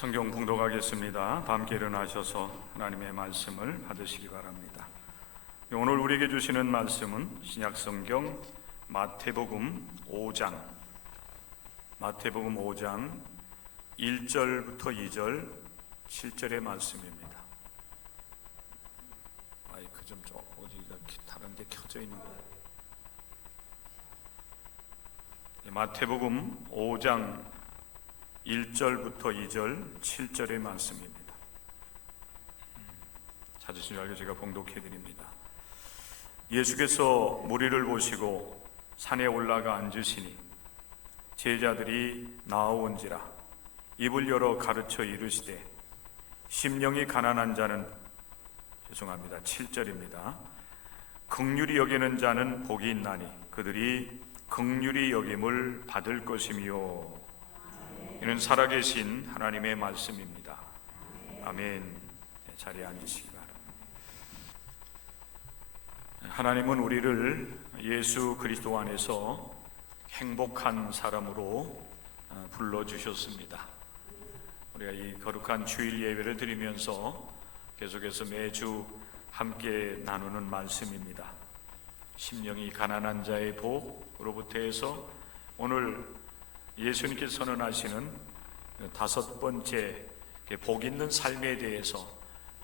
성경 봉독하겠습니다. 함께 일어나셔서 하나님의 말씀을 받으시기 바랍니다. 오늘 우리에게 주시는 말씀은 신약성경 마태복음 5장 1절부터 2절 7절의 말씀입니다. 마이크 좀 어디가 다른 데 켜져 있는 거예요? 마태복음 5장 1절부터 2절 7절의 말씀입니다. 찾으신 줄 알고 제가 봉독해 드립니다. 예수께서 무리를 보시고 산에 올라가 앉으시니 제자들이 나아온지라 입을 열어 가르쳐 이르시되 심령이 가난한 자는 7절입니다. 긍휼히 여기는 자는 복이 있나니 그들이 긍휼히 여김을 받을 것이며 이는 살아계신 하나님의 말씀입니다. 아멘. 자리에 앉으시기 바랍니다. 하나님은 우리를 예수 그리스도 안에서 행복한 사람으로 불러주셨습니다. 우리가 이 거룩한 주일 예배를 드리면서 계속해서 매주 함께 나누는 말씀입니다. 심령이 가난한 자의 복으로부터 해서 오늘 예수님께서 선언하시는 5번째 복 있는 삶에 대해서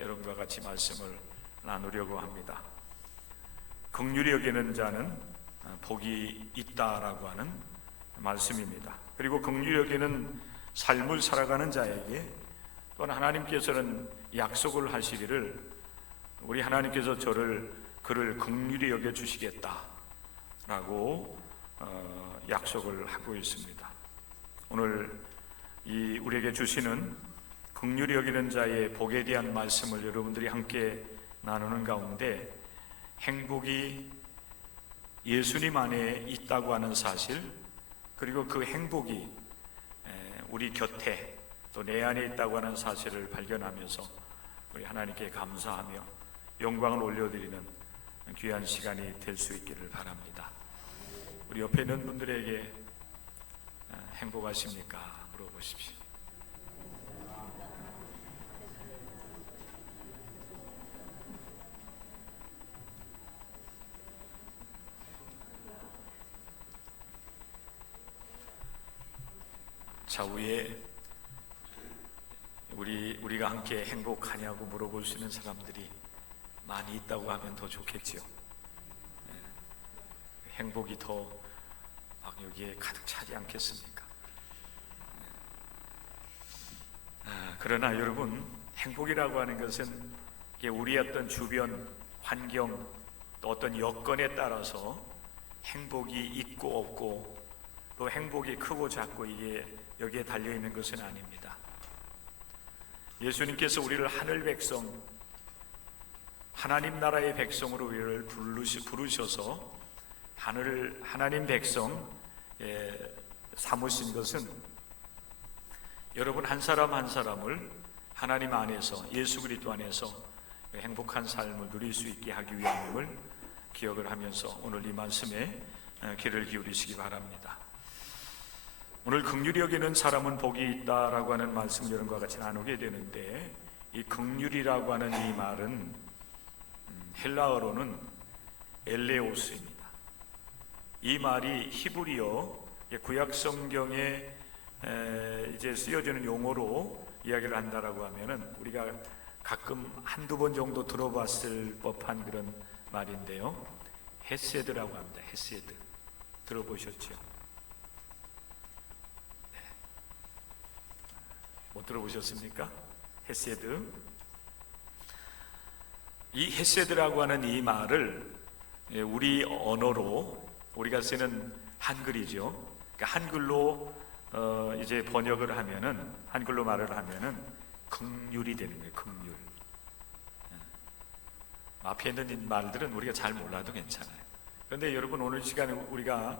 여러분과 같이 말씀을 나누려고 합니다. 긍휼히 여기는 자는 복이 있다라고 하는 말씀입니다. 그리고 긍휼히 여기는 삶을 살아가는 자에게 또한 하나님께서는 약속을 하시기를 우리 하나님께서 그를 긍휼히 여겨 주시겠다라고 약속을 하고 있습니다. 오늘 우리에게 주시는 긍휼히 여기는 자의 복에 대한 말씀을 여러분들이 함께 나누는 가운데 행복이 예수님 안에 있다고 하는 사실, 그리고 그 행복이 우리 곁에 또 내 안에 있다고 하는 사실을 발견하면서 우리 하나님께 감사하며 영광을 올려드리는 귀한 시간이 될 수 있기를 바랍니다. 우리 옆에 있는 분들에게 행복하십니까? 물어보십시오. 좌우에 우리가 함께 행복하냐고 물어볼 수 있는 사람들이 많이 있다고 하면 더 좋겠지요. 행복이 더 여기에 가득 차지 않겠습니까? 그러나 여러분, 행복이라고 하는 것은 우리의 어떤 주변 환경 또 어떤 여건에 따라서 행복이 있고 없고 또 행복이 크고 작고 이게 여기에 달려있는 것은 아닙니다. 예수님께서 우리를 하늘 백성, 하나님 나라의 백성으로 우리를 부르셔서 하나님 백성 삼으신 것은 여러분 한 사람 한 사람을 하나님 안에서 예수 그리스도 안에서 행복한 삶을 누릴 수 있게 하기 위함을 기억을 하면서 오늘 이 말씀에 귀를 기울이시기 바랍니다. 오늘 긍휼히 여기는 사람은 복이 있다라고 하는 말씀 여러분과 같이 나누게 되는데, 이 긍휼이라고 하는 이 말은 헬라어로는 엘레오스입니다. 이 말이 히브리어 구약 성경에 이제 쓰여지는 용어로 이야기를 한다라고 하면은 우리가 가끔 한두 번 정도 들어봤을 법한 그런 말인데요. 헤세드라고 합니다. 헤세드. 들어보셨죠? 네. 못 들어보셨습니까? 헤세드. 이 헤세드라고 하는 이 말을 우리 언어로 우리가 쓰는 한글이죠. 그러니까 한글로 이제 번역을 하면은, 한글로 말을 하면은 긍휼이 되는 거예요. 긍휼. 앞에 있는 말들은 우리가 잘 몰라도 괜찮아요. 그런데 여러분, 오늘 시간에 우리가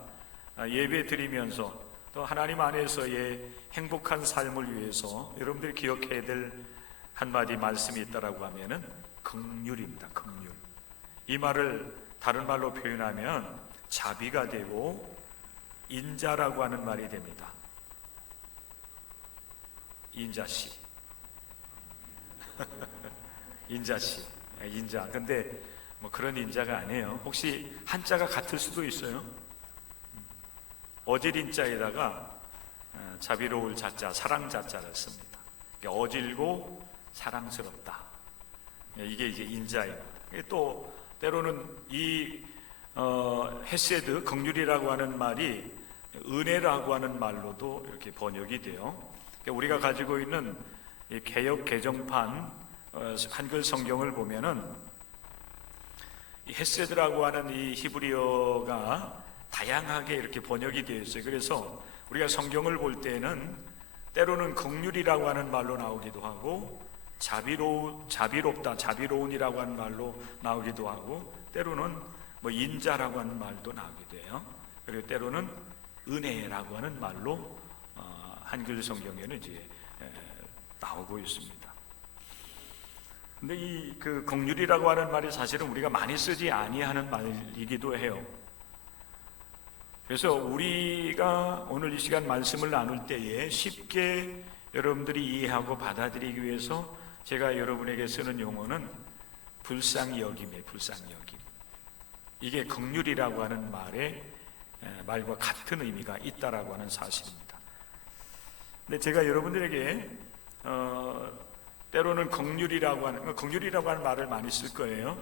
예배 드리면서 또 하나님 안에서의 행복한 삶을 위해서 여러분들이 기억해야 될 한마디 말씀이 있다라고 하면은 긍휼입니다. 긍휼. 이 말을 다른 말로 표현하면 자비가 되고 인자라고 하는 말이 됩니다. 인자씨. 인자씨, 인자. 근데 뭐 그런 인자가 아니에요. 혹시 한자가 같을 수도 있어요. 어질인자에다가 자비로울 자자, 사랑 자자를 씁니다. 어질고 사랑스럽다. 이게 이제 인자예요. 또 때로는 이 헤세드, 긍휼이라고 하는 말이 은혜라고 하는 말로도 이렇게 번역이 돼요. 우리가 가지고 있는 이 개역 개정판 한글 성경을 보면은 이 헤세드라고 하는 이 히브리어가 다양하게 이렇게 번역이 되어 있어요. 그래서 우리가 성경을 볼 때는 때로는 긍휼이라고 하는 말로 나오기도 하고 자비롭다, 자비로운이라고 하는 말로 나오기도 하고 때로는 뭐 인자라고 하는 말도 나오기도 해요. 그리고 때로는 은혜라고 하는 말로 한글 성경에는 이제 나오고 있습니다. 근데 이 그 긍휼이라고 하는 말이 사실은 우리가 많이 쓰지 아니하는 말이기도 해요. 그래서 우리가 오늘 이 시간 말씀을 나눌 때에 쉽게 여러분들이 이해하고 받아들이기 위해서 제가 여러분에게 쓰는 용어는 불쌍히 여김이에요. 불쌍히 여김. 이게 긍휼이라고 하는 말과 같은 의미가 있다라고 하는 사실입니다. 근데 제가 여러분들에게 때로는 긍휼이라고 하는 말을 많이 쓸 거예요.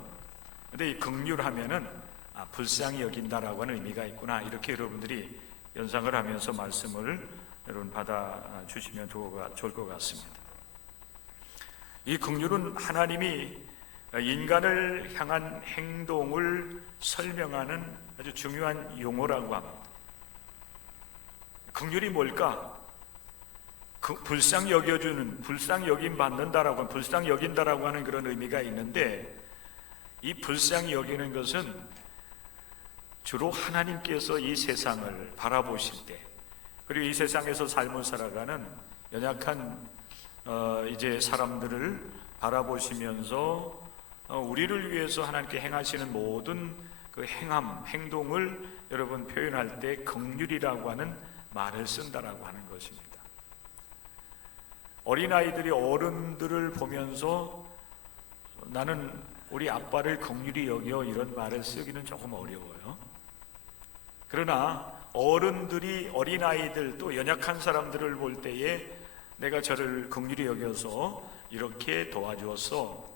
근데 이 긍휼하면은 불쌍히 여긴다라고 하는 의미가 있구나, 이렇게 여러분들이 연상을 하면서 말씀을 여러분 받아주시면 좋을 것 같습니다. 이 긍휼은 하나님이 인간을 향한 행동을 설명하는 아주 중요한 용어라고 합니다. 긍휼이 뭘까? 불쌍히 여겨주는, 불쌍히 여김 받는다라고, 불쌍히 여긴다라고 하는 그런 의미가 있는데, 이 불쌍히 여기는 것은 주로 하나님께서 이 세상을 바라보실 때, 그리고 이 세상에서 삶을 살아가는 연약한 이제 사람들을 바라보시면서 우리를 위해서 하나님께 행하시는 모든 그 행동을 여러분 표현할 때 긍휼이라고 하는 말을 쓴다라고 하는 것입니다. 어린아이들이 어른들을 보면서 나는 우리 아빠를 긍휼히 여겨, 이런 말을 쓰기는 조금 어려워요. 그러나 어른들이 어린아이들 또 연약한 사람들을 볼 때에 내가 저를 긍휼히 여겨서 이렇게 도와주었어,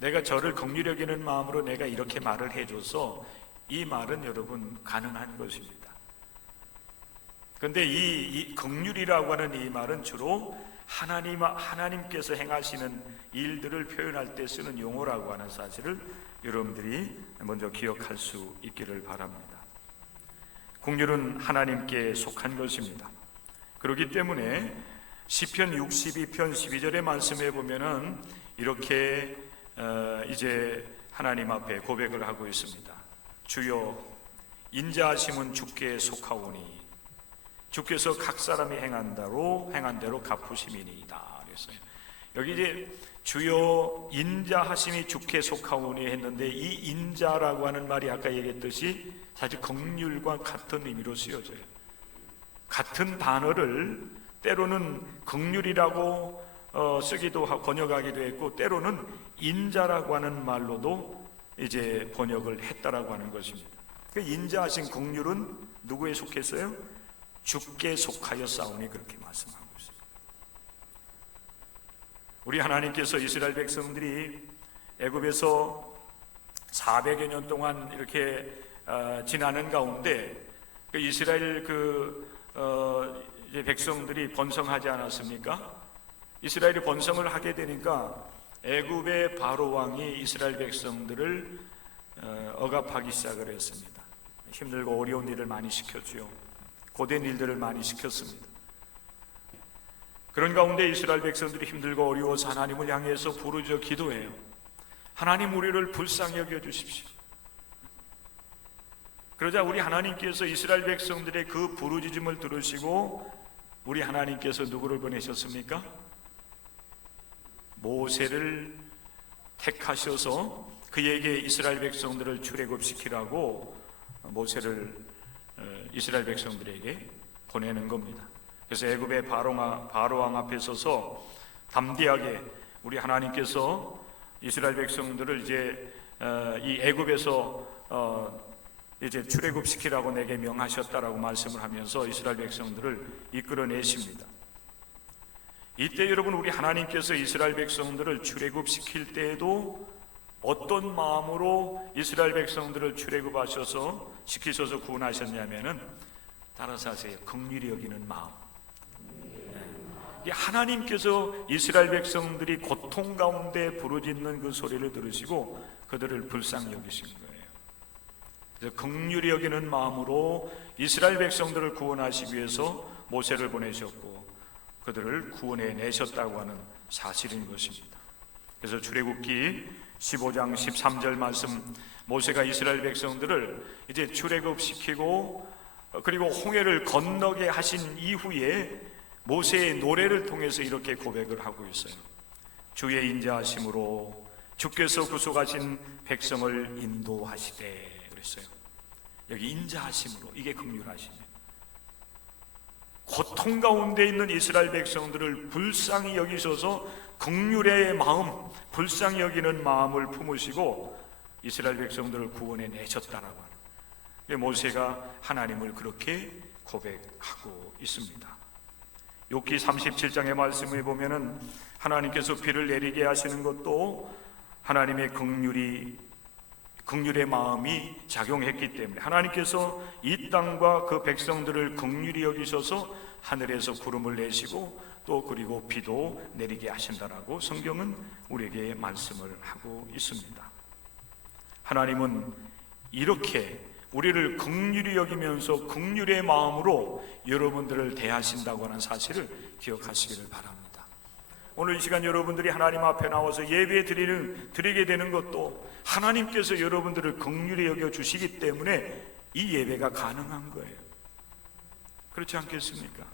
내가 저를 긍휼히 여기는 마음으로 내가 이렇게 말을 해줘서, 이 말은 여러분 가능한 것입니다. 그런데 이 긍휼이라고 하는 이 말은 주로 하나님께서 행하시는 일들을 표현할 때 쓰는 용어라고 하는 사실을 여러분들이 먼저 기억할 수 있기를 바랍니다. 긍휼은 하나님께 속한 것입니다. 그렇기 때문에 시편 62편 12절의 말씀에 보면은 이렇게 이제 하나님 앞에 고백을 하고 있습니다. 주여, 인자하심은 주께 속하오니 주께서 각 사람이 행한 대로 갚으심이니이다. 그랬어요. 여기 이제 주여 인자하심이 주께 속하오니 했는데, 이 인자라고 하는 말이 아까 얘기했듯이 사실 긍휼과 같은 의미로 쓰여져요. 같은 단어를 때로는 긍휼이라고 쓰기도 하고 번역하기도 했고, 때로는 인자라고 하는 말로도 이제 번역을 했다라고 하는 것입니다. 인자하신 긍휼은 누구에 속했어요? 주께 속하여 싸우니, 그렇게 말씀하고 있습니다. 우리 하나님께서 이스라엘 백성들이 애굽에서 400여 년 동안 이렇게 지나는 가운데 이스라엘 이제 백성들이 번성하지 않았습니까? 이스라엘이 번성을 하게 되니까 애굽의 바로 왕이 이스라엘 백성들을 억압하기 시작을 했습니다. 힘들고 어려운 일을 많이 시켰죠. 고된 일들을 많이 시켰습니다. 그런 가운데 이스라엘 백성들이 힘들고 어려워서 하나님을 향해서 부르짖어 기도해요. 하나님, 우리를 불쌍히 여겨 주십시오. 그러자 우리 하나님께서 이스라엘 백성들의 그 부르짖음을 들으시고 우리 하나님께서 누구를 보내셨습니까? 모세를 택하셔서 그에게 이스라엘 백성들을 출애굽시키라고 모세를 이스라엘 백성들에게 보내는 겁니다. 그래서 애굽의 바로 왕 앞에 서서 담대하게 우리 하나님께서 이스라엘 백성들을 이제 이 애굽에서 이제 출애굽시키라고 내게 명하셨다라고 말씀을 하면서 이스라엘 백성들을 이끌어내십니다. 이때 여러분, 우리 하나님께서 이스라엘 백성들을 출애굽시킬 때에도 어떤 마음으로 이스라엘 백성들을 출애굽하셔서 시키셔서 구원하셨냐면은, 따라서 하세요. 긍휼히 여기는 마음. 하나님께서 이스라엘 백성들이 고통 가운데 부르짖는 그 소리를 들으시고 그들을 불쌍히 여기신 거예요. 그래서 긍휼히 여기는 마음으로 이스라엘 백성들을 구원하시기 위해서 모세를 보내셨고 그들을 구원해 내셨다고 하는 사실인 것입니다. 그래서 출애굽기 15장 13절 말씀, 모세가 이스라엘 백성들을 이제 출애굽시키고 그리고 홍해를 건너게 하신 이후에 모세의 노래를 통해서 이렇게 고백을 하고 있어요. 주의 인자하심으로 주께서 구속하신 백성을 인도하시되 그랬어요. 여기 인자하심으로, 이게 긍휼하심이에요. 고통 가운데 있는 이스라엘 백성들을 불쌍히 여기셔서 긍휼의 마음, 불쌍히 여기는 마음을 품으시고 이스라엘 백성들을 구원해 내셨다라고 하는, 모세가 하나님을 그렇게 고백하고 있습니다. 욥기 37장의 말씀을 보면은 하나님께서 비를 내리게 하시는 것도 하나님의 긍휼의 마음이 작용했기 때문에, 하나님께서 이 땅과 그 백성들을 긍휼히 여기셔서 하늘에서 구름을 내시고 또 그리고 비도 내리게 하신다라고 성경은 우리에게 말씀을 하고 있습니다. 하나님은 이렇게 우리를 긍휼히 여기면서 긍휼의 마음으로 여러분들을 대하신다고 하는 사실을 기억하시기를 바랍니다. 오늘 이 시간 여러분들이 하나님 앞에 나와서 예배 드리게 되는 것도 하나님께서 여러분들을 긍휼히 여겨주시기 때문에 이 예배가 가능한 거예요. 그렇지 않겠습니까?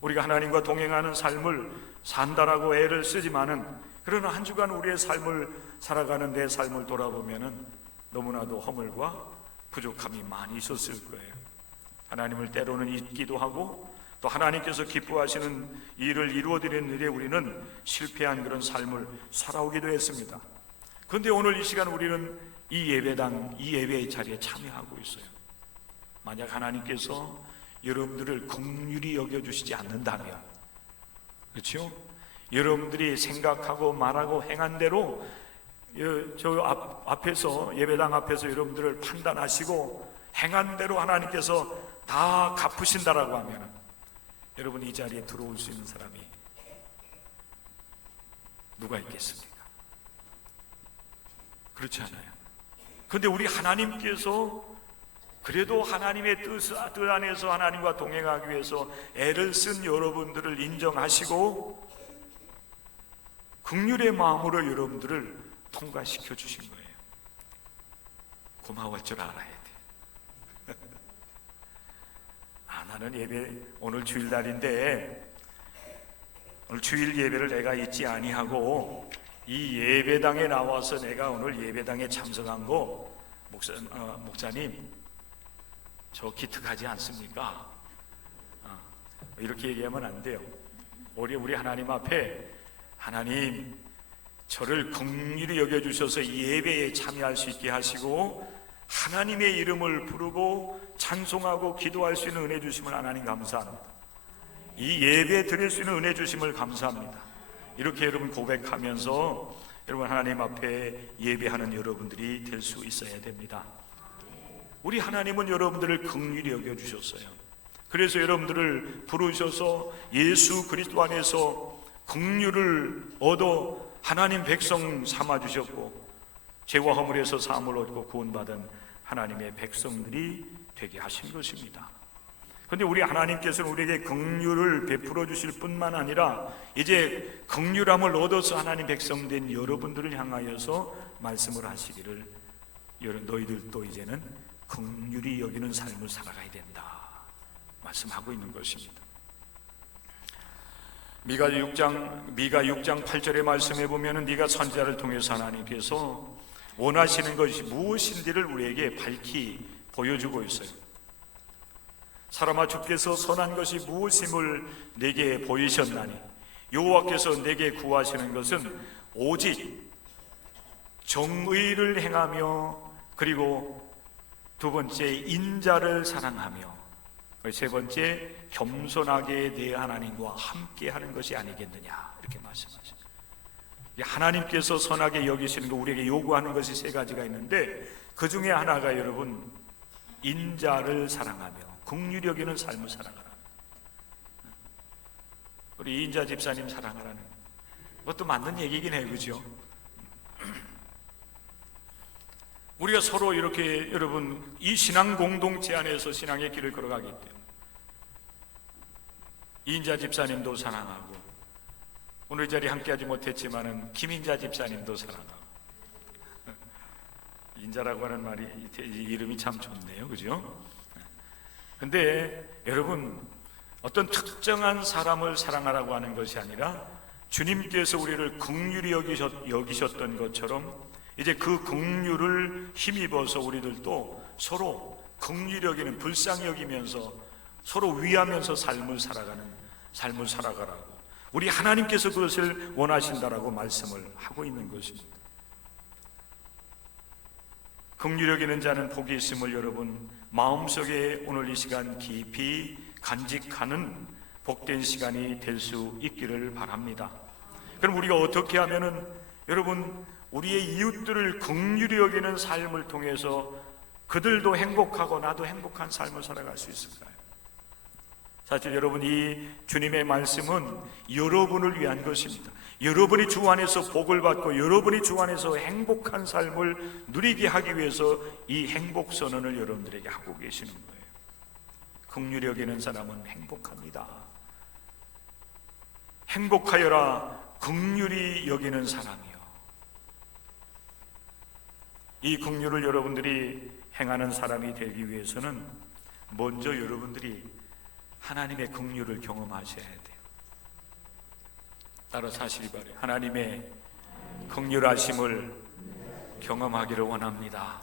우리가 하나님과 동행하는 삶을 산다라고 애를 쓰지만은, 그러나 한 주간 우리의 삶을 살아가는 내 삶을 돌아보면은 너무나도 허물과 부족함이 많이 있었을 거예요. 하나님을 때로는 잊기도 하고 또 하나님께서 기뻐하시는 일을 이루어드리는 일에 우리는 실패한 그런 삶을 살아오기도 했습니다. 그런데 오늘 이 시간 우리는 이 예배의 자리에 참여하고 있어요. 만약 하나님께서 여러분들을 긍휼히 여겨주시지 않는다면, 그렇죠? 여러분들이 생각하고 말하고 행한 대로 저 앞에서, 예배당 앞에서 여러분들을 판단하시고 행한 대로 하나님께서 다 갚으신다라고 하면 여러분 이 자리에 들어올 수 있는 사람이 누가 있겠습니까? 그렇지 않아요. 그런데 우리 하나님께서 그래도 하나님의 뜻 안에서 하나님과 동행하기 위해서 애를 쓴 여러분들을 인정하시고 긍휼의 마음으로 여러분들을 통과시켜 주신 거예요. 고마울 줄 알아야 돼. 나는 오늘 주일날인데 오늘 주일 예배를 내가 잊지 아니하고 이 예배당에 나와서 내가 오늘 예배당에 참석한 거 목사님 저 기특하지 않습니까? 이렇게 얘기하면 안 돼요. 우리 하나님 앞에, 하나님 저를 긍휼히 여겨주셔서 이 예배에 참여할 수 있게 하시고 하나님의 이름을 부르고 찬송하고 기도할 수 있는 은혜 주심을 하나님 감사합니다. 이 예배 드릴 수 있는 은혜 주심을 감사합니다. 이렇게 여러분 고백하면서 여러분 하나님 앞에 예배하는 여러분들이 될 수 있어야 됩니다. 우리 하나님은 여러분들을 긍휼히 여겨주셨어요. 그래서 여러분들을 부르셔서 예수 그리스도 안에서 긍휼을 얻어 하나님 백성 삼아주셨고 죄와 허물에서 사함을 얻고 구원받은 하나님의 백성들이 되게 하신 것입니다. 그런데 우리 하나님께서는 우리에게 긍휼을 베풀어 주실 뿐만 아니라 이제 긍휼함을 얻어서 하나님 백성 된 여러분들을 향하여서 말씀을 하시기를, 너희들도 이제는 긍휼히 여기는 삶을 살아가야 된다 말씀하고 있는 것입니다. 미가 6장 8절의 말씀에 보면은 네가 선지자를 통해서 하나님께서 원하시는 것이 무엇인지를 우리에게 밝히 보여주고 있어요. 사람아 주께서 선한 것이 무엇임을 내게 보이셨나니 여호와께서 내게 구하시는 것은 오직 정의를 행하며, 그리고 두 번째 인자를 사랑하며, 세 번째 겸손하게 내 하나님과 함께 하는 것이 아니겠느냐, 이렇게 말씀하십니다. 하나님께서 선하게 여기시는 거, 우리에게 요구하는 것이 세 가지가 있는데, 그 중에 하나가 여러분 인자를 사랑하며 긍휼히 여기는 삶을 살아가라. 우리 이인자 집사님 사랑하라는 그것도 맞는 얘기긴 해요, 그죠? 우리가 서로 이렇게 여러분 이 신앙 공동체 안에서 신앙의 길을 걸어가기 때문에 이인자 집사님도 사랑하고, 오늘 이 자리에 함께하지 못했지만은 김인자 집사님도 사랑하고, 인자라고 하는 말이 이름이 참 좋네요, 그죠? 근데 여러분, 어떤 특정한 사람을 사랑하라고 하는 것이 아니라 주님께서 우리를 긍휼히 여기셨던 것처럼 이제 그 긍휼을 힘입어서 우리들도 서로 긍휼히 여기는, 불쌍히 여기면서 서로 위하면서 삶을 살아가라고, 우리 하나님께서 그것을 원하신다라고 말씀을 하고 있는 것입니다. 긍휼히 여기는 자는 복이 있음을 여러분 마음속에 오늘 이 시간 깊이 간직하는 복된 시간이 될 수 있기를 바랍니다. 그럼 우리가 어떻게 하면은 여러분 우리의 이웃들을 긍휼히 여기는 삶을 통해서 그들도 행복하고 나도 행복한 삶을 살아갈 수 있을까요? 사실 여러분, 이 주님의 말씀은 여러분을 위한 것입니다. 여러분이 주 안에서 복을 받고 여러분이 주 안에서 행복한 삶을 누리게 하기 위해서 이 행복 선언을 여러분들에게 하고 계시는 거예요. 긍휼히 여기는 사람은 행복합니다. 행복하여라 긍휼히 여기는 사람이요. 이 긍휼을 여러분들이 행하는 사람이 되기 위해서는 먼저 여러분들이 하나님의 긍휼을 경험하셔야 돼요. 따라서 하시기 바래요. 하나님의 긍휼하심을 경험하기를 원합니다.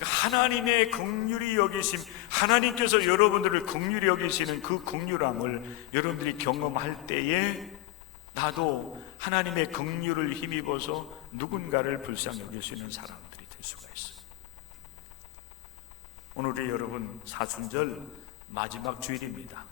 하나님의 긍휼히 여기심, 하나님께서 여러분들을 긍휼히 여기시는 그 긍휼함을 여러분들이 경험할 때에 나도 하나님의 긍휼을 힘입어서 누군가를 불쌍히 여길 수 있는 사람들이 될 수가 있어요. 오늘이 여러분 사순절 마지막 주일입니다.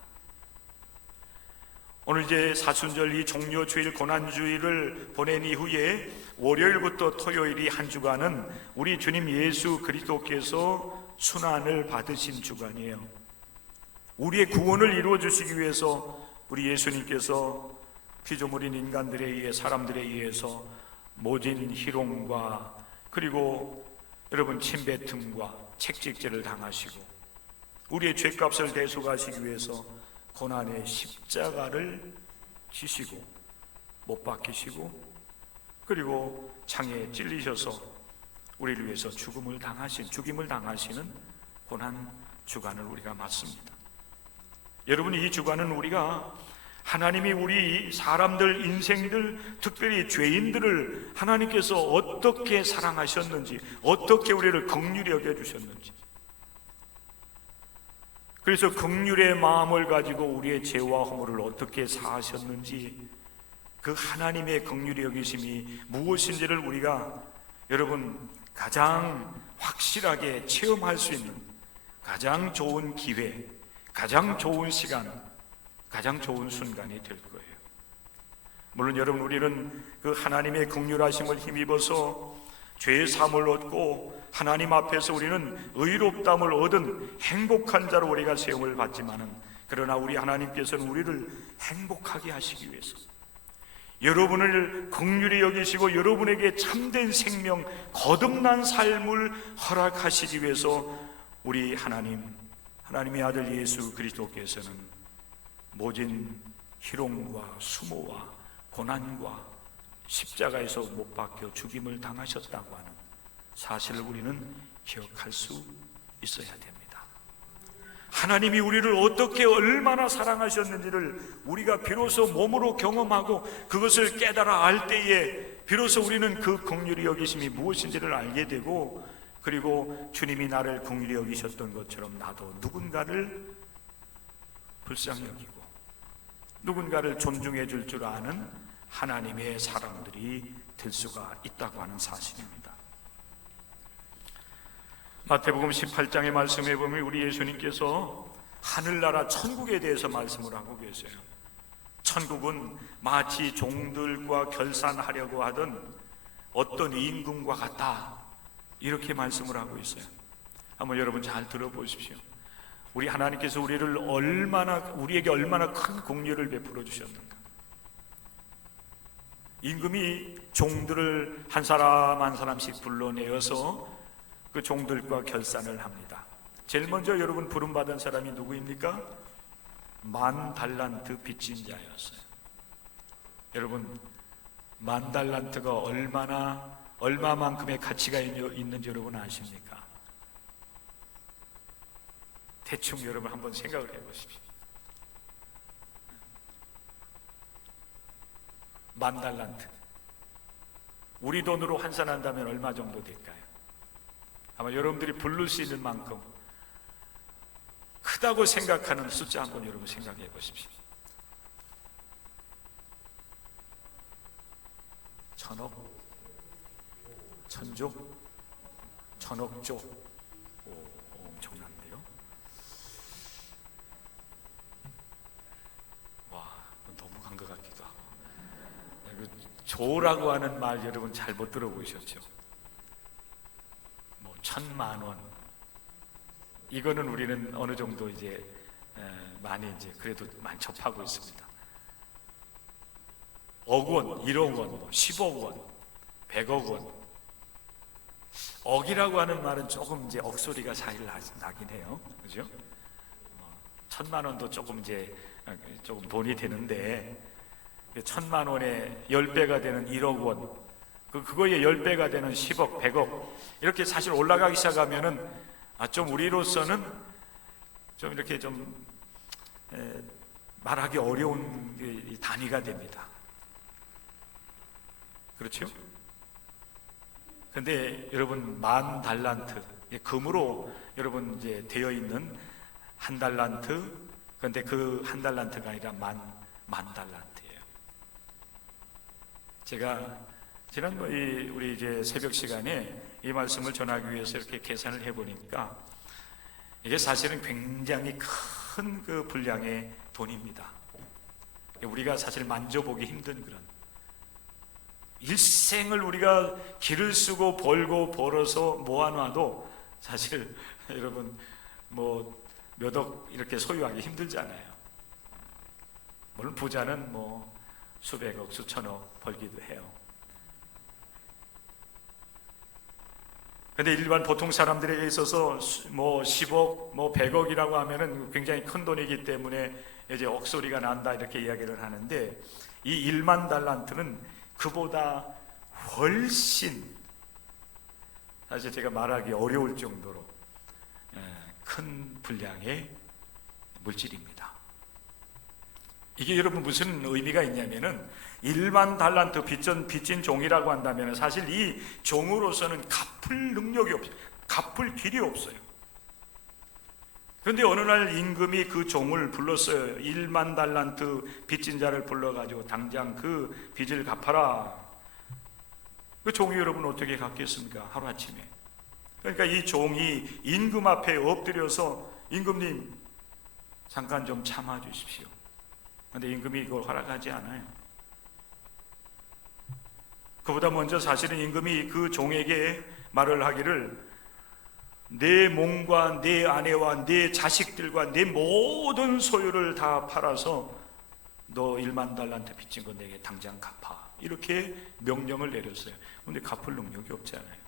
오늘 이제 사순절 이 종료주일, 고난주일을 보낸 이후에 월요일부터 토요일이 한 주간은 우리 주님 예수 그리스도께서 순환을 받으신 주간이에요. 우리의 구원을 이루어 주시기 위해서 우리 예수님께서 피조물인 인간들에 의해, 사람들에 의해서 모진 희롱과 그리고 여러분 침뱉음과 책직죄를 당하시고 우리의 죄값을 대속하시기 위해서 고난의 십자가를 지시고 못 박히시고 그리고 창에 찔리셔서 우리를 위해서 죽임을 당하시는 고난 주간을 우리가 맞습니다. 여러분, 이 주간은 우리가 하나님이 우리 사람들 인생들, 특별히 죄인들을 하나님께서 어떻게 사랑하셨는지, 어떻게 우리를 긍휼히 여겨주셨는지, 그래서 긍휼의 마음을 가지고 우리의 죄와 허물을 어떻게 사하셨는지, 그 하나님의 긍휼히 여기심이 무엇인지를 우리가 여러분 가장 확실하게 체험할 수 있는 가장 좋은 기회, 가장 좋은 시간, 가장 좋은 순간이 될 거예요. 물론 여러분, 우리는 그 하나님의 긍휼하심을 힘입어서 죄의 사함을 얻고 하나님 앞에서 우리는 의롭다함을 얻은 행복한 자로 우리가 세움을 받지만은, 그러나 우리 하나님께서는 우리를 행복하게 하시기 위해서 여러분을 긍휼히 여기시고 여러분에게 참된 생명, 거듭난 삶을 허락하시기 위해서 우리 하나님의 아들 예수 그리스도께서는 모진 희롱과 수모와 고난과 십자가에서 못 박혀 죽임을 당하셨다고 하는 사실을 우리는 기억할 수 있어야 됩니다. 하나님이 우리를 어떻게 얼마나 사랑하셨는지를 우리가 비로소 몸으로 경험하고 그것을 깨달아 알 때에 비로소 우리는 그 긍휼히 여기심이 무엇인지를 알게 되고, 그리고 주님이 나를 긍휼히 여기셨던 것처럼 나도 누군가를 불쌍히 여기고 누군가를 존중해 줄 줄 아는 하나님의 사람들이 될 수가 있다고 하는 사실입니다. 마태복음 18장의 말씀에 보면 우리 예수님께서 하늘나라 천국에 대해서 말씀을 하고 계세요. 천국은 마치 종들과 결산하려고 하던 어떤 임금과 같다, 이렇게 말씀을 하고 있어요. 한번 여러분 잘 들어보십시오. 우리 하나님께서 우리에게 얼마나 큰 공유를 베풀어 주셨는가. 임금이 종들을 한 사람 한 사람씩 불러내어서 그 종들과 결산을 합니다. 제일 먼저 여러분 부름받은 사람이 누구입니까? 10,000달란트 빚진 자였어요. 여러분 10,000달란트가 얼마만큼의 가치가 있는지 여러분 아십니까? 대충 여러분 한번 생각을 해보십시오. 10,000달란트, 우리 돈으로 환산한다면 얼마 정도 될까요? 아마 여러분들이 부를 수 있는 만큼 크다고 생각하는 숫자 한번 여러분 생각해 보십시오. 1,000억, 1,000조, 1,000억조. 엄청난데요? 와, 너무 간 것 같기도 하고. 조라고 하는 말 여러분 잘 못 들어보셨죠? 1,000만 원. 이거는 우리는 어느 정도 이제 많이 이제 그래도 많이 접하고 있습니다. 억 원, 1억 원, 10억 원, 100억 원. 억이라고 하는 말은 조금 이제 억소리가 사실 나긴 해요. 그죠? 1,000만 원도 조금 돈이 되는데, 1,000만 원에 10배가 되는 1억 원, 그거에 10배가 되는 10억, 100억, 이렇게 사실 올라가기 시작하면은 좀 우리로서는 좀 이렇게 좀 말하기 어려운 단위가 됩니다. 그렇죠? 근데 여러분 10,000달란트, 금으로 여러분 이제 되어 있는 1달란트, 근데 그 1달란트가 아니라 만 달란트예요. 제가 지난번 우리 이제 새벽 시간에 이 말씀을 전하기 위해서 이렇게 계산을 해보니까 이게 사실은 굉장히 큰 그 분량의 돈입니다. 우리가 사실 만져보기 힘든 그런, 일생을 우리가 기를 쓰고 벌고 벌어서 모아놔도 사실 여러분 뭐 몇 억 이렇게 소유하기 힘들잖아요. 물론 부자는 뭐 수백억, 수천억 벌기도 해요. 근데 일반 보통 사람들에게 있어서 뭐 10억, 뭐 100억이라고 하면은 굉장히 큰 돈이기 때문에 이제 억소리가 난다, 이렇게 이야기를 하는데, 이 10,000달란트는 그보다 훨씬, 사실 제가 말하기 어려울 정도로 큰 분량의 물질입니다. 이게 여러분 무슨 의미가 있냐면은 10,000달란트 빚진 종이라고 한다면 사실 이 종으로서는 갚을 능력이 없어요. 갚을 길이 없어요. 그런데 어느 날 임금이 그 종을 불렀어요. 10,000달란트 빚진 자를 불러가지고 당장 그 빚을 갚아라. 그 종이 여러분 어떻게 갚겠습니까? 하루아침에. 그러니까 이 종이 임금 앞에 엎드려서, 임금님 잠깐 좀 참아 주십시오. 그런데 임금이 이걸 허락하지 않아요. 그보다 먼저 사실은 임금이 그 종에게 말을 하기를, 내 몸과 내 아내와 내 자식들과 내 모든 소유를 다 팔아서 너 10,000달란트 빚진 거 내게 당장 갚아, 이렇게 명령을 내렸어요. 그런데 갚을 능력이 없잖아요.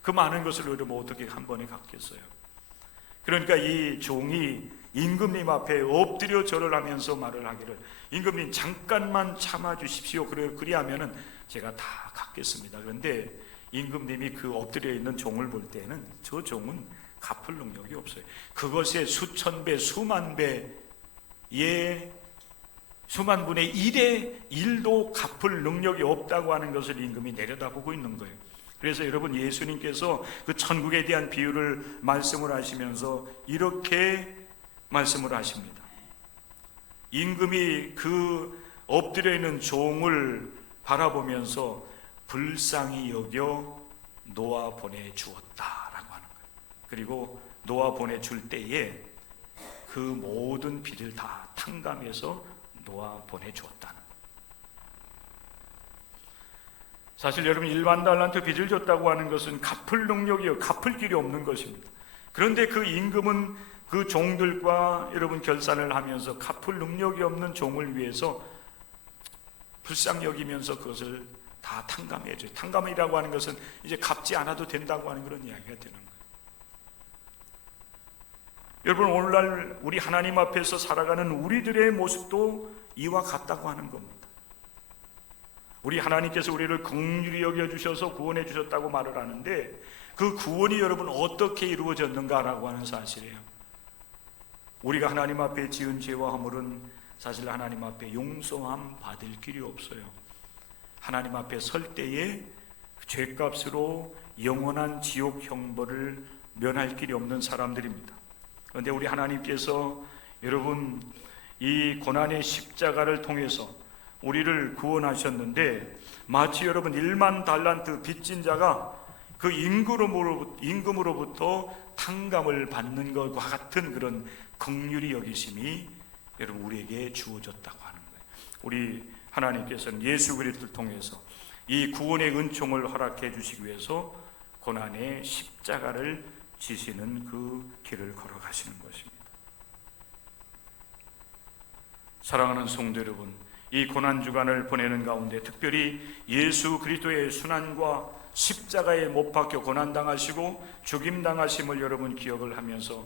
그 많은 것을 여러분 어떻게 한 번에 갚겠어요? 그러니까 이 종이 임금님 앞에 엎드려 절을 하면서 말을 하기를, 임금님 잠깐만 참아 주십시오. 그리하면은 제가 다 갚겠습니다. 그런데 임금님이 그 엎드려 있는 종을 볼 때는 저 종은 갚을 능력이 없어요. 그것의 수천 배, 수만 배의 수만 분의 1의 1도 갚을 능력이 없다고 하는 것을 임금이 내려다보고 있는 거예요. 그래서 여러분, 예수님께서 그 천국에 대한 비유를 말씀을 하시면서 이렇게 말씀을 하십니다. 임금이 그 엎드려 있는 종을 바라보면서 불쌍히 여겨 놓아 보내주었다라고 하는 거예요. 그리고 놓아 보내줄 때에 그 모든 빚을 다 탕감해서 놓아 보내주었다는 거예요. 사실 여러분, 일반 달란트 빚을 줬다고 하는 것은 갚을 능력이요, 갚을 길이 없는 것입니다. 그런데 그 임금은 그 종들과 여러분 결산을 하면서 갚을 능력이 없는 종을 위해서 불쌍히 여기면서 그것을 다 탕감해줘요. 탕감이라고 하는 것은 이제 갚지 않아도 된다고 하는 그런 이야기가 되는 거예요. 여러분, 오늘날 우리 하나님 앞에서 살아가는 우리들의 모습도 이와 같다고 하는 겁니다. 우리 하나님께서 우리를 긍휼히 여겨주셔서 구원해 주셨다고 말을 하는데, 그 구원이 여러분 어떻게 이루어졌는가라고 하는 사실이에요. 우리가 하나님 앞에 지은 죄와 허물은 사실 하나님 앞에 용서함 받을 길이 없어요. 하나님 앞에 설 때에 죄값으로 영원한 지옥 형벌을 면할 길이 없는 사람들입니다. 그런데 우리 하나님께서 여러분 이 고난의 십자가를 통해서 우리를 구원하셨는데, 마치 여러분 1만 달란트 빚진 자가 그 임금으로부터 탕감을 받는 것과 같은 그런 긍휼히 여기심이 여러분 우리에게 주어졌다고 하는 거예요. 우리 하나님께서는 예수 그리스도를 통해서 이 구원의 은총을 허락해 주시기 위해서 고난의 십자가를 지시는 그 길을 걸어가시는 것입니다. 사랑하는 성도 여러분, 이 고난주간을 보내는 가운데 특별히 예수 그리스도의 순환과 십자가에 못 박혀 고난당하시고 죽임당하심을 여러분 기억을 하면서,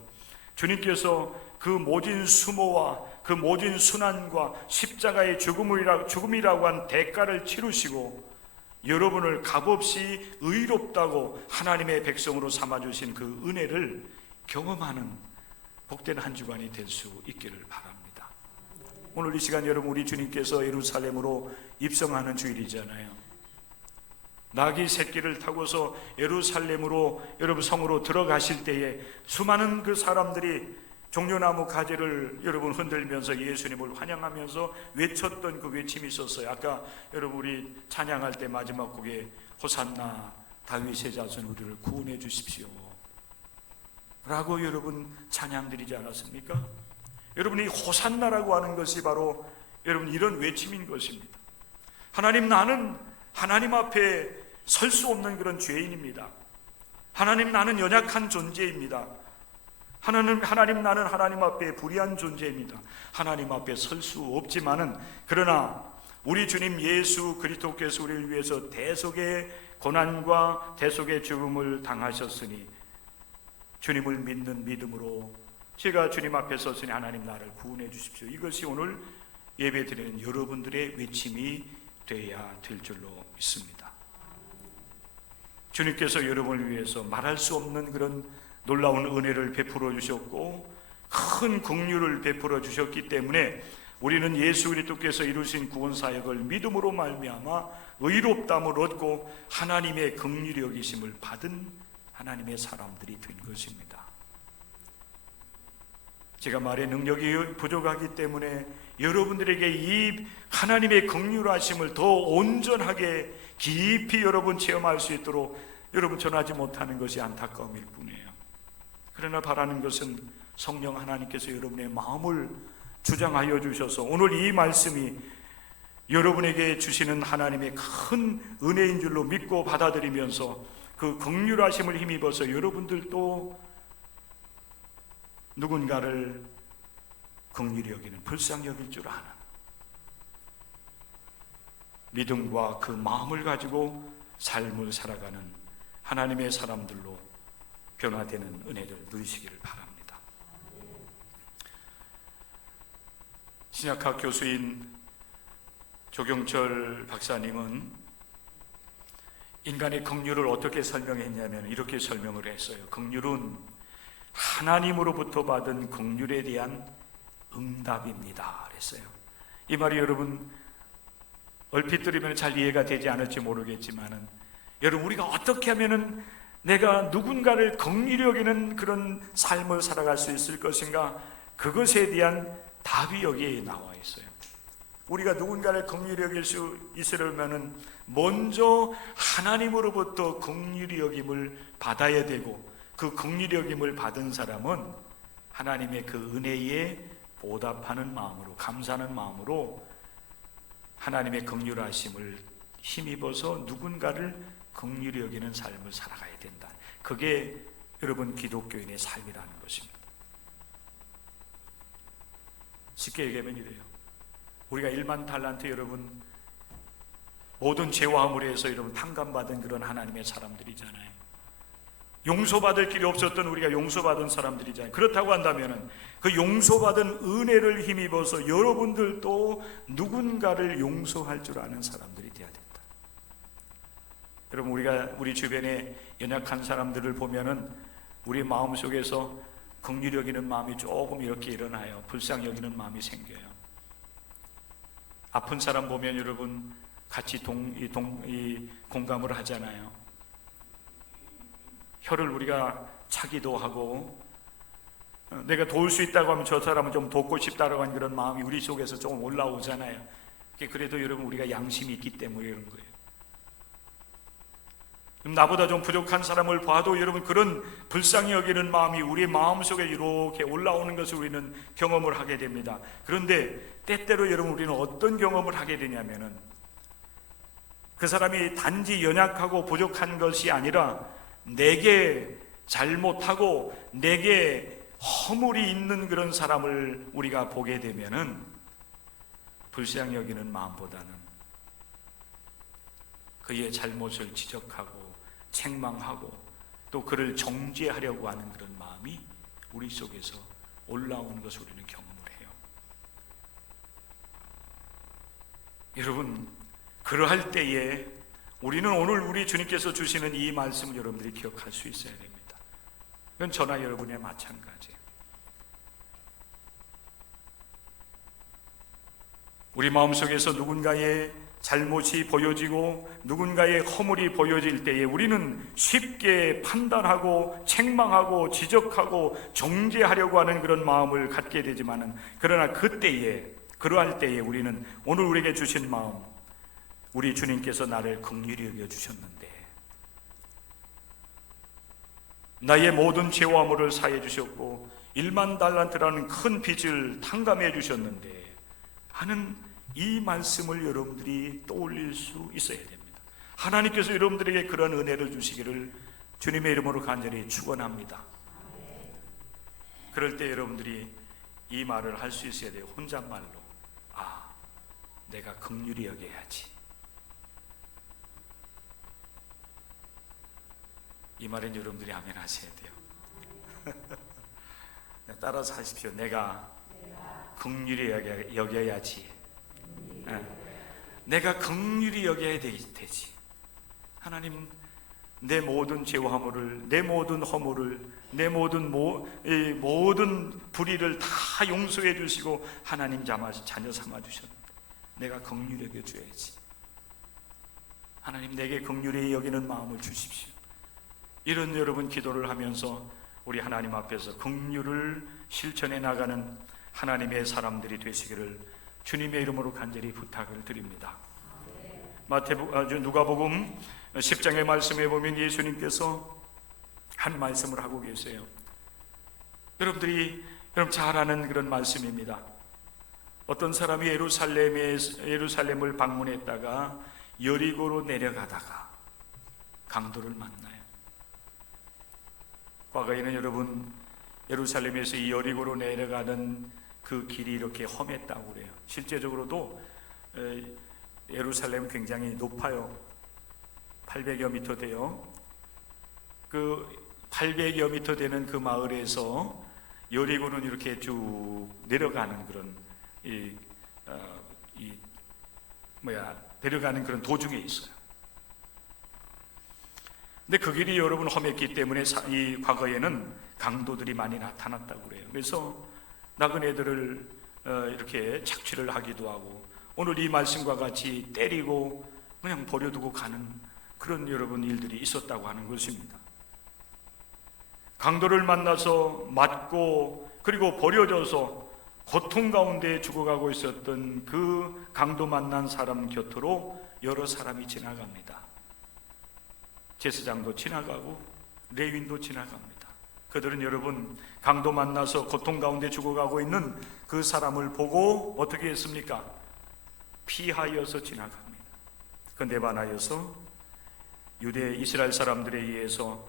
주님께서 그 모진 수모와 그 모진 순환과 십자가의 죽음이라고 한 대가를 치르시고 여러분을 값없이 의롭다고 하나님의 백성으로 삼아주신 그 은혜를 경험하는 복된 한 주간이 될 수 있기를 바랍니다. 오늘 이 시간 여러분, 우리 주님께서 예루살렘으로 입성하는 주일이잖아요. 나귀 새끼를 타고서 예루살렘으로 여러분 성으로 들어가실 때에 수많은 그 사람들이 종려나무 가지를 여러분 흔들면서 예수님을 환영하면서 외쳤던 그 외침이 있었어요. 아까 여러분 우리 찬양할 때 마지막 곡에 호산나 다윗의 자손 우리를 구원해 주십시오 라고 여러분 찬양드리지 않았습니까? 여러분, 이 호산나라고 하는 것이 바로 여러분 이런 외침인 것입니다. 하나님, 나는 하나님 앞에 설 수 없는 그런 죄인입니다. 하나님, 나는 연약한 존재입니다. 하나님, 나는 하나님 앞에 불의한 존재입니다. 하나님 앞에 설 수 없지만은, 그러나 우리 주님 예수 그리스도께서 우리를 위해서 대속의 고난과 대속의 죽음을 당하셨으니 주님을 믿는 믿음으로 제가 주님 앞에 섰으니 하나님 나를 구원해 주십시오. 이것이 오늘 예배 드리는 여러분들의 외침이 되어야 될 줄로 믿습니다. 주님께서 여러분을 위해서 말할 수 없는 그런 놀라운 은혜를 베풀어 주셨고 큰 긍휼을 베풀어 주셨기 때문에 우리는 예수 그리스도께서 이루신 구원 사역을 믿음으로 말미암아 의롭다함을 얻고 하나님의 긍휼히 여기심을 받은 하나님의 사람들이 된 것입니다. 제가 말의 능력이 부족하기 때문에 여러분들에게 이 하나님의 긍휼하심을 더 온전하게 깊이 여러분 체험할 수 있도록 여러분 전하지 못하는 것이 안타까움일 뿐이에요. 그러나 바라는 것은 성령 하나님께서 여러분의 마음을 주장하여 주셔서 오늘 이 말씀이 여러분에게 주시는 하나님의 큰 은혜인 줄로 믿고 받아들이면서 그 긍휼하심을 힘입어서 여러분들도 누군가를 긍휼히 여기는, 불쌍히 여길 줄 아는 믿음과 그 마음을 가지고 삶을 살아가는 하나님의 사람들로 변화되는 은혜를 누리시기를 바랍니다. 신약학 교수인 조경철 박사님은 인간의 긍휼을 어떻게 설명했냐면 이렇게 설명을 했어요. 긍휼은 하나님으로부터 받은 긍휼에 대한 응답입니다 그랬어요. 이 말이 여러분 얼핏 들으면 잘 이해가 되지 않을지 모르겠지만은, 여러분 우리가 어떻게 하면은 내가 누군가를 긍휼히 여기는 그런 삶을 살아갈 수 있을 것인가, 그것에 대한 답이 여기에 나와 있어요. 우리가 누군가를 긍휼히 여길 수 있으려면 먼저 하나님으로부터 긍휼히 여김을 받아야 되고, 그 긍휼히 여김을 받은 사람은 하나님의 그 은혜에 보답하는 마음으로, 감사하는 마음으로 하나님의 긍휼하심을 힘입어서 누군가를 긍휼히 여기는 삶을 살아가야 된다. 그게 여러분 기독교인의 삶이라는 것입니다. 쉽게 얘기하면 이래요. 우리가 1만 달란트, 여러분 모든 죄와 허물에서 여러분 탕감받은 그런 하나님의 사람들이잖아요. 용서받을 길이 없었던 우리가 용서받은 사람들이잖아요. 그렇다고 한다면 그 용서받은 은혜를 힘입어서 여러분들도 누군가를 용서할 줄 아는 사람들이 되어야 된다. 여러분, 우리 주변에 연약한 사람들을 보면은 우리 마음속에서 긍휼히 여기는 마음이 조금 이렇게 일어나요. 불쌍히 여기는 마음이 생겨요. 아픈 사람 보면 여러분 같이 공감을 하잖아요. 혀를 우리가 차기도 하고, 내가 도울 수 있다고 하면 저 사람을 좀 돕고 싶다라고 하는 그런 마음이 우리 속에서 조금 올라오잖아요. 그래도 여러분 우리가 양심이 있기 때문에 이런 거예요. 나보다 좀 부족한 사람을 봐도 여러분 그런 불쌍히 여기는 마음이 우리의 마음속에 이렇게 올라오는 것을 우리는 경험을 하게 됩니다. 그런데 때때로 여러분 우리는 어떤 경험을 하게 되냐면은 그 사람이 단지 연약하고 부족한 것이 아니라 내게 잘못하고 내게 허물이 있는 그런 사람을 우리가 보게 되면은 불쌍히 여기는 마음보다는 그의 잘못을 지적하고 책망하고 또 그를 정죄하려고 하는 그런 마음이 우리 속에서 올라오는 것을 우리는 경험을 해요. 여러분, 그러할 때에 우리는 오늘 우리 주님께서 주시는 이 말씀을 여러분들이 기억할 수 있어야 됩니다. 이건 저나 여러분의 마찬가지예요. 우리 마음속에서 누군가의 잘못이 보여지고 누군가의 허물이 보여질 때에 우리는 쉽게 판단하고 책망하고 지적하고 정죄하려고 하는 그런 마음을 갖게 되지만은, 그러나 그러할 때에 우리는 오늘 우리에게 주신 마음, 우리 주님께서 나를 긍휼히 여겨 주셨는데, 나의 모든 죄와 허물을 사해 주셨고 1만 달란트라는 큰 빚을 탕감해 주셨는데 하는 이 말씀을 여러분들이 떠올릴 수 있어야 됩니다. 하나님께서 여러분들에게 그런 은혜를 주시기를 주님의 이름으로 간절히 축원합니다. 그럴 때 여러분들이 이 말을 할 수 있어야 돼요. 혼잣말로. 내가 긍휼히 여겨야지. 이 말은 여러분들이 아멘 하셔야 돼요. 따라서 하십시오. 내가 긍휼히 여겨야지. 내가 긍휼히 여겨야 되지. 하나님, 내 모든 죄와 허물을, 내 모든 허물을, 내 모든 불의를 다 용서해 주시고 하나님 자녀 삼아 주셨는데 내가 긍휼히 여겨 줘야지. 하나님, 내게 긍휼히 여기는 마음을 주십시오. 이런 여러분 기도를 하면서 우리 하나님 앞에서 긍휼을 실천해 나가는 하나님의 사람들이 되시기를 주님의 이름으로 간절히 부탁을 드립니다. 누가복음 10장의 말씀에 보면 예수님께서 한 말씀을 하고 계세요. 여러분 잘 아는 그런 말씀입니다. 어떤 사람이 예루살렘을 방문했다가 여리고로 내려가다가 강도를 만나요. 과거에는 여러분 예루살렘에서 이 여리고로 내려가는 그 길이 이렇게 험했다고 그래요. 실제적으로도 예루살렘 굉장히 높아요. 800여 미터 돼요. 그 800여 미터 되는 그 마을에서 여리고는 이렇게 쭉 내려가는 그런 내려가는 그런 도중에 있어요. 근데 그 길이 여러분 험했기 때문에 이 과거에는 강도들이 많이 나타났다고 그래요. 그래서 나그네들을 이렇게 착취를 하기도 하고 오늘 이 말씀과 같이 때리고 그냥 버려두고 가는 그런 여러분 일들이 있었다고 하는 것입니다. 강도를 만나서 맞고 그리고 버려져서 고통 가운데 죽어가고 있었던 그 강도 만난 사람 곁으로 여러 사람이 지나갑니다. 제사장도 지나가고 레위인도 지나갑니다. 그들은 여러분 강도 만나서 고통 가운데 죽어가고 있는 그 사람을 보고 어떻게 했습니까? 피하여서 지나갑니다. 그런데 반하여서 유대 이스라엘 사람들에 의해서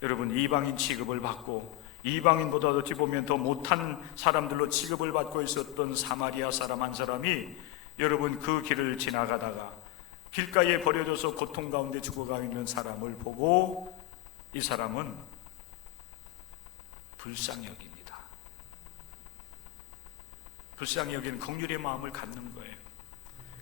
여러분 이방인 취급을 받고 이방인보다 어찌 보면 더 못한 사람들로 취급을 받고 있었던 사마리아 사람 한 사람이 여러분 그 길을 지나가다가 길가에 버려져서 고통 가운데 죽어가고 있는 사람을 보고 이 사람은 불쌍히 여깁니다. 불쌍히 여기는 긍휼의 마음을 갖는 거예요.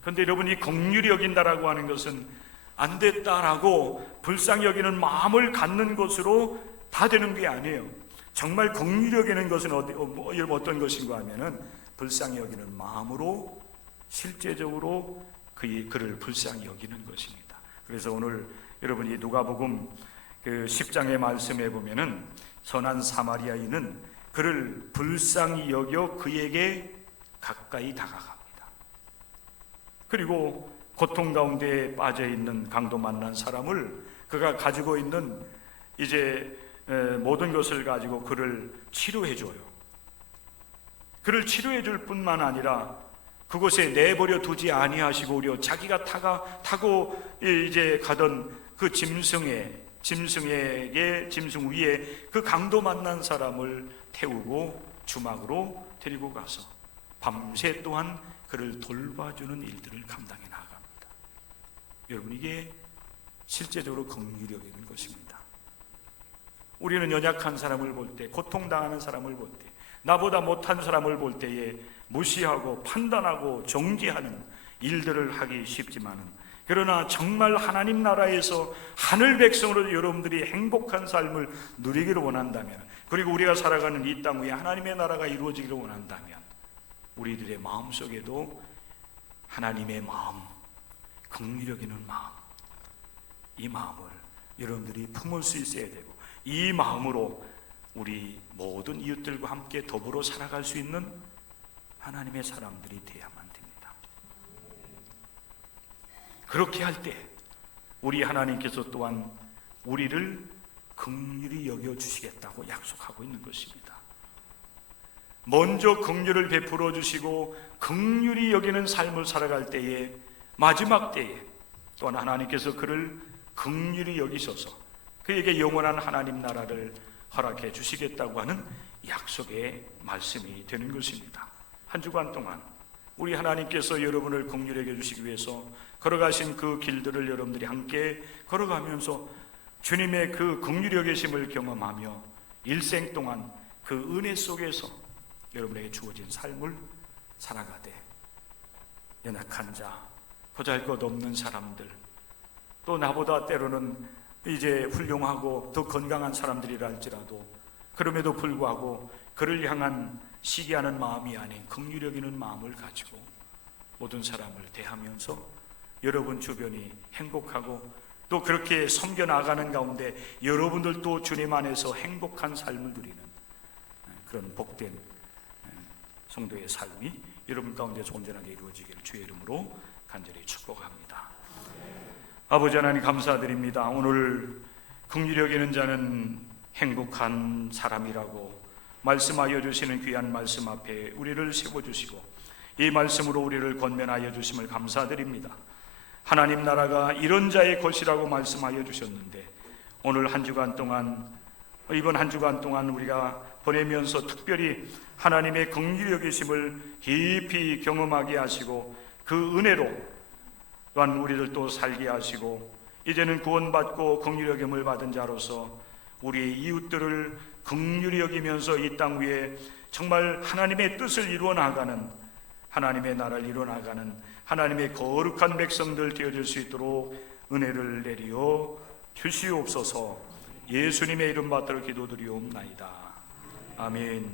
그런데 여러분 이 긍휼히 여긴다라고 하는 것은 안 됐다라고 불쌍히 여기는 마음을 갖는 것으로 다 되는 게 아니에요. 정말 긍휼히 여기는 것은 어떤 것인가 하면은 불쌍히 여기는 마음으로 실제적으로 그를 불쌍히 여기는 것입니다. 그래서 오늘 여러분 이 누가복음 그 10장의 말씀에 보면은 선한 사마리아인은 그를 불쌍히 여겨 그에게 가까이 다가갑니다. 그리고 고통 가운데 빠져 있는 강도 만난 사람을 그가 가지고 있는 이제 모든 것을 가지고 그를 치료해 줘요. 그를 치료해 줄 뿐만 아니라 그곳에 내버려 두지 아니하시고 오히려 자기가 타고 이제 가던 그 짐승 위에 그 강도 만난 사람을 태우고 주막으로 데리고 가서 밤새 또한 그를 돌봐주는 일들을 감당해 나갑니다. 여러분 이게 실제적으로 긍휼히 여기는 것입니다. 우리는 연약한 사람을 볼 때, 고통당하는 사람을 볼 때, 나보다 못한 사람을 볼 때에 무시하고 판단하고 정죄하는 일들을 하기 쉽지만은, 그러나 정말 하나님 나라에서 하늘 백성으로 여러분들이 행복한 삶을 누리기를 원한다면, 그리고 우리가 살아가는 이 땅 위에 하나님의 나라가 이루어지기를 원한다면 우리들의 마음속에도 하나님의 마음, 긍휼히 여기는 마음, 이 마음을 여러분들이 품을 수 있어야 되고, 이 마음으로 우리 모든 이웃들과 함께 더불어 살아갈 수 있는 하나님의 사람들이 되어야만 됩니다. 그렇게 할 때 우리 하나님께서 또한 우리를 긍휼히 여겨주시겠다고 약속하고 있는 것입니다. 먼저 긍휼을 베풀어 주시고 긍휼히 여기는 삶을 살아갈 때에, 마지막 때에 또한 하나님께서 그를 긍휼히 여기셔서 그에게 영원한 하나님 나라를 허락해 주시겠다고 하는 약속의 말씀이 되는 것입니다. 한 주간 동안 우리 하나님께서 여러분을 긍휼히 여겨주시기 위해서 걸어가신 그 길들을 여러분들이 함께 걸어가면서 주님의 그 긍휼히 여기심을 경험하며 일생 동안 그 은혜 속에서 여러분에게 주어진 삶을 살아가되, 연약한 자, 보잘것없는 사람들, 또 나보다 때로는 이제 훌륭하고 더 건강한 사람들이라 할지라도 그럼에도 불구하고 그를 향한 시기하는 마음이 아닌 긍휼히 여기는 마음을 가지고 모든 사람을 대하면서 여러분 주변이 행복하고 또 그렇게 섬겨나가는 가운데 여러분들도 주님 안에서 행복한 삶을 누리는 그런 복된 성도의 삶이 여러분 가운데서 온전하게 이루어지기를 주의 이름으로 간절히 축복합니다. 아버지 하나님 감사드립니다. 오늘 긍휼히 여기는 자는 행복한 사람이라고 말씀하여 주시는 귀한 말씀 앞에 우리를 세워주시고 이 말씀으로 우리를 권면하여 주심을 감사드립니다. 하나님 나라가 이런 자의 것이라고 말씀하여 주셨는데, 오늘 한 주간 동안, 이번 한 주간 동안 우리가 보내면서 특별히 하나님의 긍휼히 여기심을 깊이 경험하게 하시고 그 은혜로 또한 우리를 또 살게 하시고, 이제는 구원받고 긍휼히 여김을 받은 자로서 우리의 이웃들을 긍휼히 여기면서 이 땅 위에 정말 하나님의 뜻을 이루어 나가는, 하나님의 나라를 이루어 나가는 하나님의 거룩한 백성들 되어질 수 있도록 은혜를 내리어 주시옵소서. 예수님의 이름 받들어 기도드리옵나이다. 아멘.